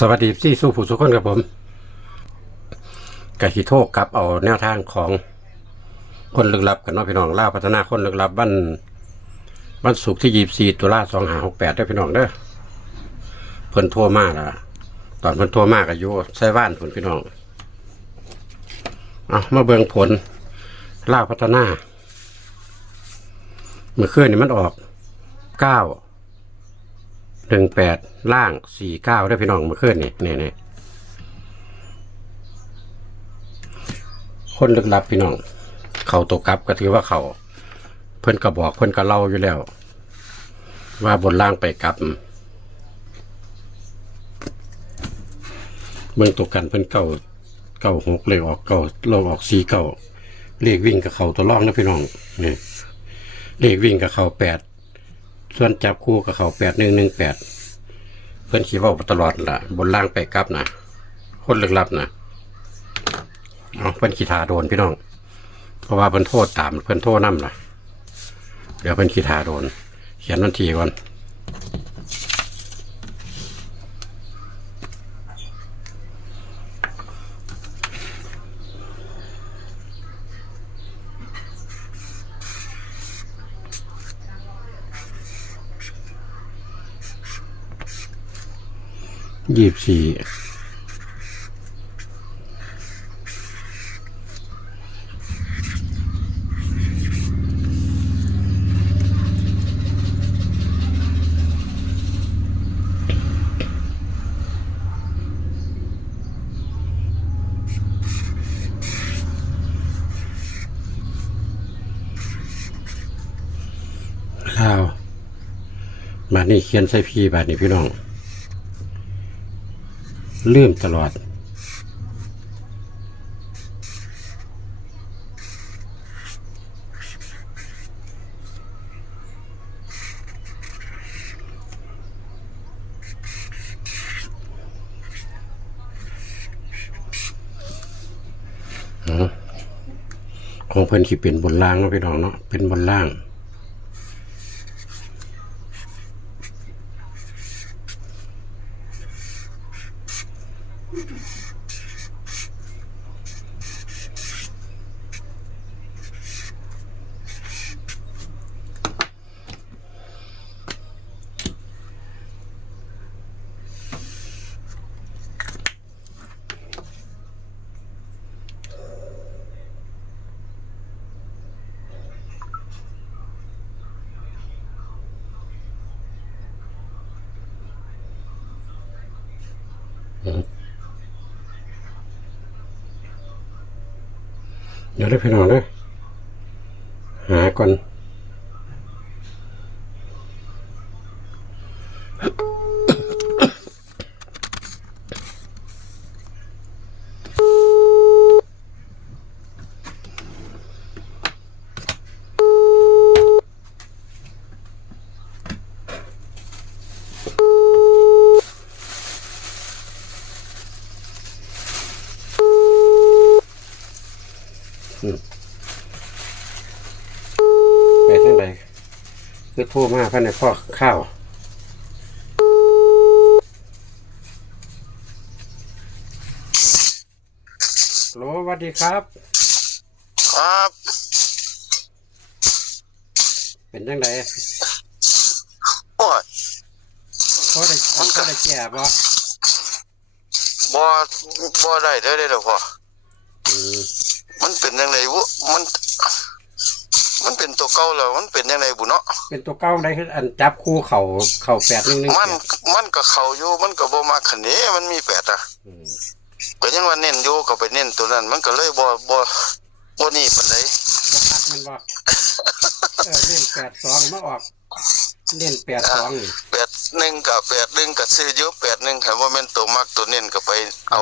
สวัสดีที่สู้ผู้สุขคนกับผมกะทิโทกกับเอาแนวทางของคนลึกลับกันเนาะพี่น้องล่าพัฒนาคนลึกลับวันศุกร์ที่24 ตุลา 2568ได้พี่น้องเด้อเพิ่นโทรมาล่ะตอนเพิ่นโทรมาก็อยู่ไส้ว่านพี่น้องเอามาเบิ่งผลล่าพัฒนาเมื่อคืนนี่มันออก918ล่าง49ได้พี่น้องเมื่อคืนนี่คนลึกลับพี่น้องเขาตกกลับก็ถือว่าเขาเพิ่นก็บอกเพิ่นก็เล่าอยู่แล้วว่าบนล่างไปกลับเมืองตกกันเพิ่น996เลยออก9ลงออก49เลขวิ่งกับเขาตัวร่องนะพี่น้องนี่เลขวิ่งกับเขา8ส่วนจับคู่กับเขา8118เพิ่นขี่ว่าตลอดล่ะบนล่างไปกลับนะคนลึกลับนะเอาเพิ่นขีทาโดนพี่น้องเพราะว่าเพิ่นโทษตามเพิ่นโทษนำล่ะเดี๋ยวเพิ่นขีทาโดนเขียนวันที่ก่อน24แล้วบาดนี้เขียนใส่พี่บาดนี้พี่น้องลืมตลอดของเพิ่นที่เป็นบนล่างเนาะพี่น้องเนาะเป็นบนล่างเดี๋ยวได้พี่น้องนะหาก่อนไปทางใดคือโทรมาภายในพ่อข้าวโหลสวัสดีครับครับเป็นยังไงโอ้ยพ่อได้แก่บ่บ่บ่ได้เด้อพ่ออืมมันเป็นยังไงวุมันเป็นตัวเก่าแล้วมันเป็นยังไงบุเนาะเป็นตัวเก้าได้คืออันจับคู่เข่า811มันก็เข้าอยู่มันก็บ่มาคันนี้มันมี8อ่ะก็ยังว่าเน้นอยู่ก็ไปเน้นตัวนั้นมันก็เลยบ่นี่ปานใดบ่คักมันบ่เล่น82มาออกเล่น82นี่81กับ81ก็ซื้ออยู่81คันว่าแม่นตัวมักตัวเน้นก็ไปเอา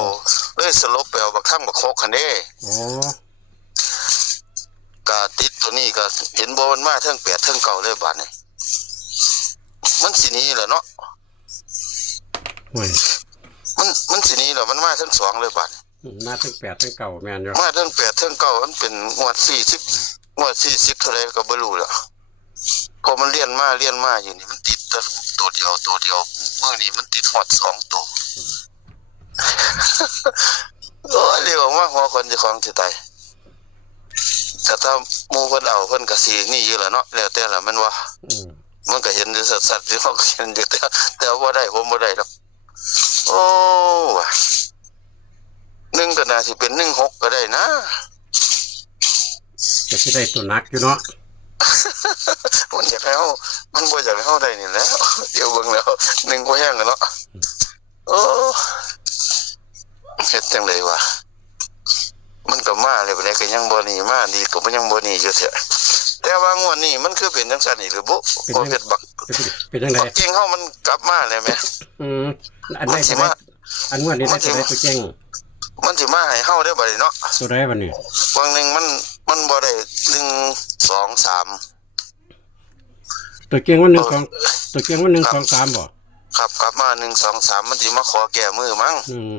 เลยสลบไปเอาบักทั่งบักโคกคันนี้โอ้ก็ติดตัวนี้ก็เห็นบ่มันมาทั้ง8ทั้ง9เลยบาดนี้มันสิหนีแหละเนาะโอ้ยมันสิหนีแล้วมันมาทั้ง2เลยบาดมาทั้ง8ทั้ง9แม่นอยู่มาทั้ง8ทั้ง9มันเป็นงวด40เท่าไหร่ก็บ่รู้แล้วพอมันเลียนมาอยู่นี่มันติดตัวเดียวมื้อนี้มันติดฮอด2ตัว เจ้าของสิตายแต่ถ้าหมู่เพิ่นเอาเพิ่นก็สินี่อยู่ล่ะเนาะแล้วแต่ละมันว่า อืม มันก็เห็นอยู่สัตว์ที่เขาก็เห็นอยู่แต่ว่าได้ผมบ่ได้ดอกโอ้ว่ะ1ก็น่าสิเป็น16ก็ได้นะ จะสิได้ตัวนักอยู่เนาะ มันอยากให้เฮามันบ่อยากให้เฮาได้นี่แหล้วเดี๋ยวเบิ่งแล้ว1บ่แห้งกันเนาะโอ้เฮ็ดจังได๋วะมันก็มาแล้วบ่ได้ก็ยังบ่หนีมาดีก็บ่ยังบ่หนีอยู่แท้แต่ว่างวดนี้มันคือเป็นจังซั่นนี่หรือบ่บ่เฮ็ดบัก เป็นจังได บักเก่งเฮามันกลับมาแล้วแหม อันใดตัวใดอันงวดนี้ได้ตัวใดตัวเก่ง มันสิมาให้เฮาได้บัดนี้เนาะ ตัวใดบัดนี้ วันหนึงมันบ่ได้1 2 3 ตัวเก่งว่า1 2ตัวเก่งว่า1 2 3บ่ ครับกลับมา1 2 3มันสิมาขอแก้มือมั้ง อืม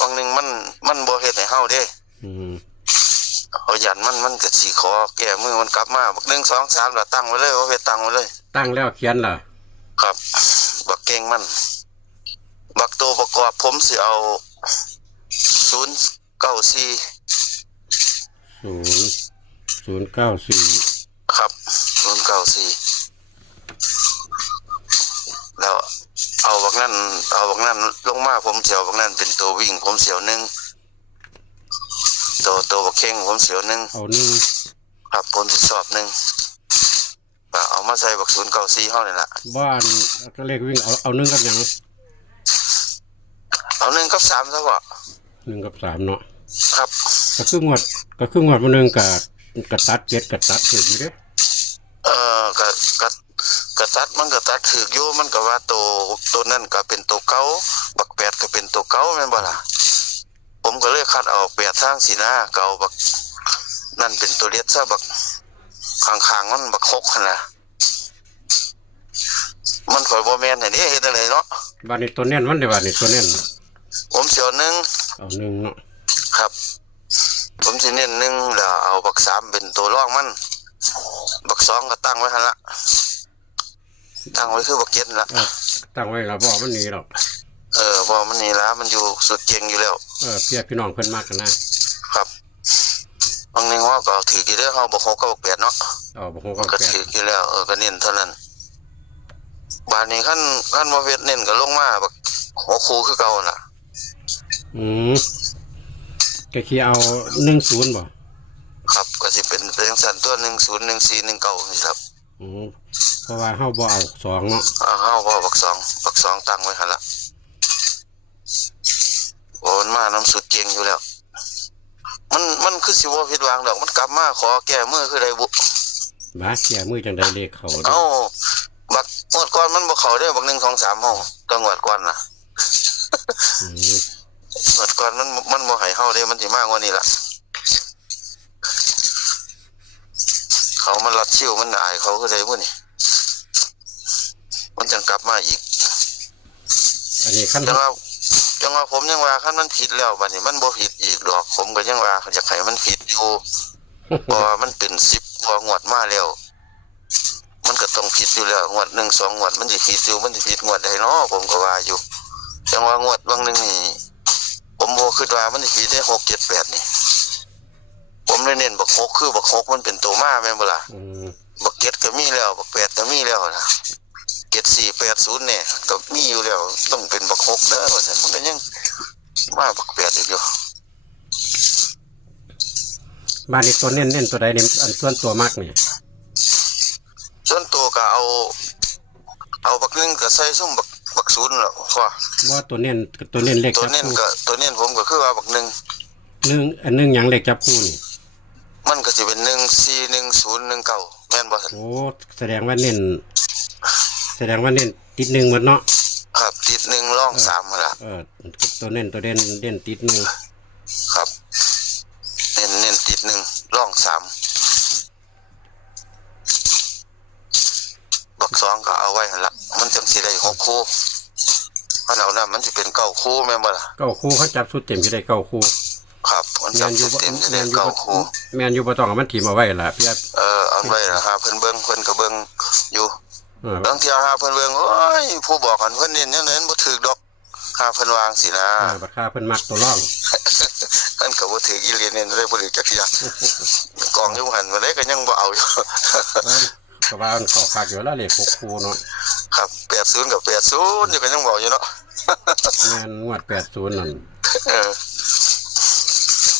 วันหนึงมันบ่เฮ็ดให้เฮาเด้ อืม เอายันมันก็สิขอแก้มือมันกลับมาบัก1 2 3แล้วตั้งไว้เลยว่าเฮ็ดตั้งไว้เลย ตั้งแล้วเขียนล่ะ ครับบักเก่งมันบักตัวประกอบผมสิเอา094 094ครับ094แล้วเอาบักนั้นลงมาผมสิเอาบักนั้นเป็นตัววิ่งผมสิเอา1ตัวบักเข่งผมสิเอา1 เอา1ครับผมสิสอบ1ก็เอามาใส่บัก094เฮานี่ล่ะ บ้านก็เลขวิ่งเอา1กับหยัง เอา1กับ3ซะบ่ 1กับ3เนาะ ครับ ก็คืองวดมื้อนึงก็ตัด7ก็ตัดถูกอยู่เด้ ก็ตัดมันก็ตัดถูกอยู่มันก็ว่าตัวนั้นก็เป็นตัวเก่าบัก8ก็เป็นตัวเก่าแม่นบ่ล่ะผมก็เลยคัดเอา8ทางสินะเก่าบักนั่นเป็นตัวเล็ดซะบักข้างๆมันบัก6หั่นน่ะมันข่อยบ่แม่นให้เด้เฮ็ดจังไดเนาะ บ้านนี้ตัวเน้นมันได้บ้านนี้ตัวเน้น ผมสิเอา1เอา1เนาะ ครับผมสิเน้น1แล้วเอาบัก3เป็นตัวรองมันบัก2ก็ตั้งไว้หั่นละตั้งไว้คือบัก7นั่นล่ะ ตั้งไว้แล้วบ่มันหนีหรอก บ่มันนี่ล่ะมันอยู่สุดเก่งอยู่แล้ว พี่น้องเพิ่นมากกันนะครับ บางนึงว่าก็ถือกี่เด้อเฮาบ่6กับ8เนาะ เอาบ่ฮู้ก็ ก็ถือกี่แล้วก็เน้นเท่านั้นบาดนี้คันบ่เฮ็ดเน้นก็ลงมาบักหัวคูคือเก่าน่ะ อืมก็ขี้เอา10บ่ ครับก็สิเป็นจังซั่นตัว10 14 19นี่ครับ เพราะว่าเฮาบ่เอา2เนาะ เฮาบ่บัก2ตั้งไว้หั่นล่ะโอ้มันมานำสุดเก่งอยู่แล้วมันคือสิบ่ผิดหวังดอกมันกลับมาขอแก้มือคือได้บุ บ้าแก่มือจังได๋เลขเขา เอ้าบักงวดก่อนมันบ่เข้าเด้อบัก1 2 3เฮาต้องงวดก่อนน่ะ อืม งวดก่อนมันบ่ให้เฮาเด้มันสิมากกว่านี้ล่ะเขามันรัดคิวมันอายเขาคือได้บ่นี่มันจังกลับมาอีก อันนี้คัน จังว่าผมยังว่าคันมันผิดแล้วบัดนี้มันบ่ผิดอีกดอกผมก็ยังว่าอยากให้มันผิดอยู่เพราะว่ามันเป็น10กว่างวดมาแล้วมันก็ต้องผิดอยู่แล้วงวด1 2งวดมันสิผิดอยู่มันสิผิดงวดใดเนาะผมก็ว่าอยู่จังว่างวดบางนึงนี่ผมบ่คิดว่ามันสิผิดได้6 7 8นี่ผมเลยเน้นบัก6คือบัก6มันเป็นตัวมาแม่นบ่ล่ะ บัก7ก็มีแล้วบัก8ก็มีแล้วนะ7480เนี่ยก็มีอยู่แล้วต้องเป็นบัก6เด้อว่าซั่นมันก็ยังมาบัก8อีกอยู่ บ้านนี้ตัวเน้นตัวใดนี่อันส่วนตัวมากนี่ ส่วนตัวก็เอาบัก1ก็ใส่ซุ่มบัก0แล้วพอ บ่ตัวเน้นเลข ตัว จับ เน้น คู่ ก็ตัวเน้นผมก็คือว่าบัก1 อันหนึงหยังเลขจับคู่นี่ มันก็สิเป็น1 4 1 0 1 9แม่นบ่ซั่น โอ้แสดงว่าเน้นติด1หมดเนาะ ครับติด1รอง3หั่นล่ะ ตัวเน้นตัวเด่นติด1ครับเน้นติด1รอง3บัก2ก็เอาไว้หั่นล่ะมันจังสิได้6คู่อันเอานั้นมันสิเป็น9คู่แม่นบ่ล่ะ 9คู่เขาจับสุดเต็มสิได้9คู่ ครับมันจับเต็มจะได้9คู่ แม่นอยู่บ่ต้องเอามันถิ่มเอาไว้ล่ะพี่ เอาไว้ล่ะหาเพิ่นเบิ่งเพิ่นก็เบิ่งอยู่ เออบ างเที่ยหาเพิ่นเบิ่งโอ้ยผู้บอกกันเพิ่นเน้นจังได๋บ่ถูกดอกหาเพิ่นวางสินะ บัดค่าเพิ่นมักตัวร่อง บ่ถืออีเลียนเนี่ยได้บ่ถือจักเที่ยกองอยู่หันมาได้ก็ยังบ่เอาอยู่ ก็ว่ามันเข้าคักอยู่แล้วเลข6คู่เนาะ ครับ80กับ80อยู่ก็ยังบอกอยู่เนาะ แม่นงวด80นั่น เออ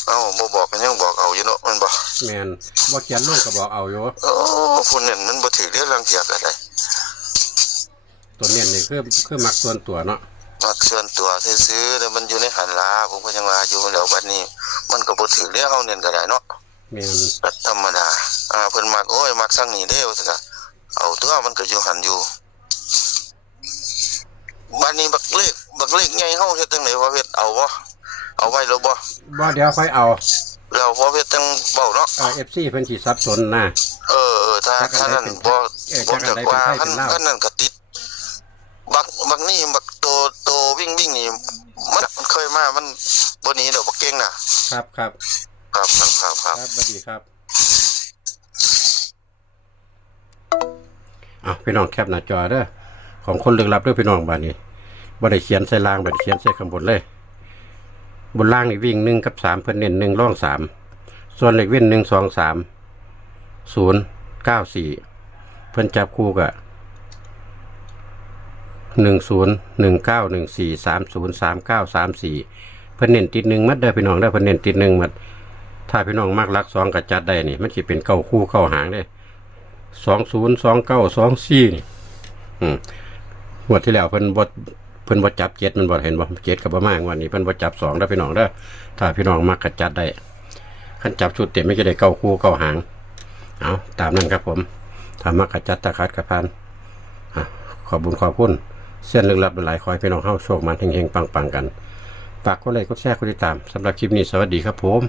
เอ้าบ่บอกก็ยังบอกเอาอยู่เนาะมันบ่ แม่นบ่เขียนลงก็บอกเอาอยู่ โอ้ผู้นั้นมันบ่ถือเรื่องรังเกียจอะไร ตัวเน้นนี่คือมักส่วนตัวเนาะ มักส่วนตัวซื้อๆแล้วมันอยู่ในหันลาผมก็ยังว่าอยู่แล้วบัดนี้ มันก็บ่ถือเรื่องเฮาเน้นก็ได้เนาะ แม่น ก็ธรรมดาเพิ่นมักโอ้ยมักสั่งนี่เด้ว่าซั่นก็เอาตัวมันก็อยู่หันอยู่บัดนี้บักเลขใหญ่เฮาเฮ็ดจังได๋ว่าเฮ็ดเอาบ่เอาไว้แล้วบ่ บ่เดี๋ยวค่อยเอา แล้วพอเฮ็ดจังเว้าเนาะ FC เพิ่นสิสับสนนะ ถ้านั้นบ่จากว่าขั้นนั้นก็ติดบักนี่บักโตวิ่งนี่มันเคยมามันบ่หนีดอกบักเก่งน่ะ ครับครับ ครับ สวัสดีครับพี่น้องแคปหน้าจอเด้อของคนลึกลับเด้อพี่น้องบัดนี้บ่ได้เขียนใส่ล่างบ่ได้เขียนใส่ข้างบนเลยบนล่างนี่วิ่ง1กับ3เพิ่นเน้น1ร่อง3ส่วนเลขเว้น1 2 3 0 9 4เพิ่นจับคู่ก็10 19 14 30 39 34เพิ่นเน้นติด1มัดเด้อพี่น้องเด้อเพิ่นเน้นติด1มัดถ้าพี่น้องมักลัก2ก็จัดได้นี่มันสิเป็นเก้าคู่เข้าหางเด้20 29 24นี่งวดที่แล้วเพิ่นบ่จับ7มันบ่เห็นบ่7ก็บ่มางวดนี้เพิ่นบ่จับ2เด้อพี่น้องเด้อถ้าพี่น้องมักก็จัดได้คันจับชุดเต็มไม่จะได้เก้าคู่เข้าหางเอาตามนั้นครับผมถ้ามักก็จัดตะคัดกระพันขอบคุณเส้นลึกลับหลายขอให้พี่น้องเฮาโชคมันเฮงๆปังๆกันฝากกดไลค์กดแชร์กดติดตามสำหรับคลิปนี้สวัสดีครับผม